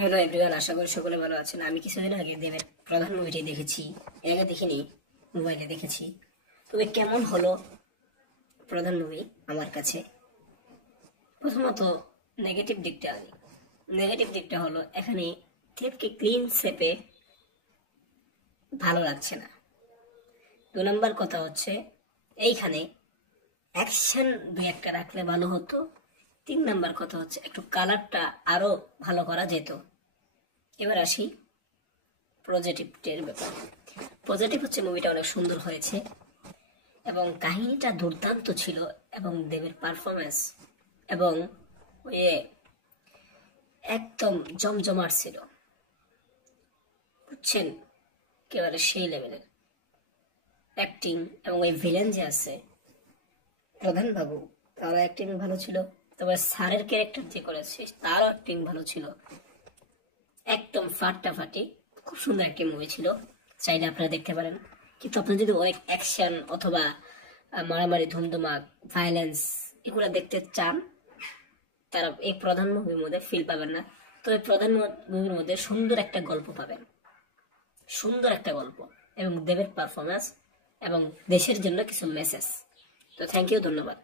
Hello everyone, আশা করি সকলে ভালো আছেন। আমি কিছুদিন আগে দেবের প্রধান মুভিটি দেখেছি, এর আগে দেখিনি, মোবাইলে দেখেছি। তবে কেমন হলো প্রধান মুভি আমার কাছে? প্রথমত নেগেটিভ দিকটা হলো এখানে দেবকে ক্লিন শেপে ভালো লাগছে না। 2 নম্বর কথা হচ্ছে এইখানে অ্যাকশন দুই একটা রাখলে ভালো হতো। 3 নম্বর কথা হচ্ছে একটু কালারটা আরো ভালো করা যেত। এবার আসি পজিটিভের ব্যাপার। পজিটিভ হচ্ছে মুভিটা অনেক সুন্দর হয়েছে এবং কাহিনীটা দুর্দান্ত ছিল এবং দেবের পারফরমেন্স এবং ওই একদম জমজমাট ছিল, বুঝছেন, একেবারে সেই লেভেলের অ্যাক্টিং। এবং ওই ভিলেন যে আছে প্রধান বাবু, তারও অ্যাক্টিং ভালো ছিল। তবে স্যারের ক্যারেক্টার যে করেছে তারও অ্যাক্টিং ভালো ছিল, একদম ফাটাফাটি। খুব সুন্দর একটি মুভি ছিল, চাইলে আপনারা দেখতে পারেন। কিন্তু আপনি যদি অনেক অ্যাকশন অথবা মারামারি, ধুমধুমা, ভায়োলেন্স এগুলো দেখতে চান, তারা এই প্রধান মুভির মধ্যে ফিল পাবেন না। তবে প্রধান মুভির মধ্যে সুন্দর একটা গল্প পাবেন, সুন্দর একটা গল্প এবং দেবের পারফরমেন্স এবং দেশের জন্য কিছু মেসেজ। তো থ্যাংক ইউ, ধন্যবাদ।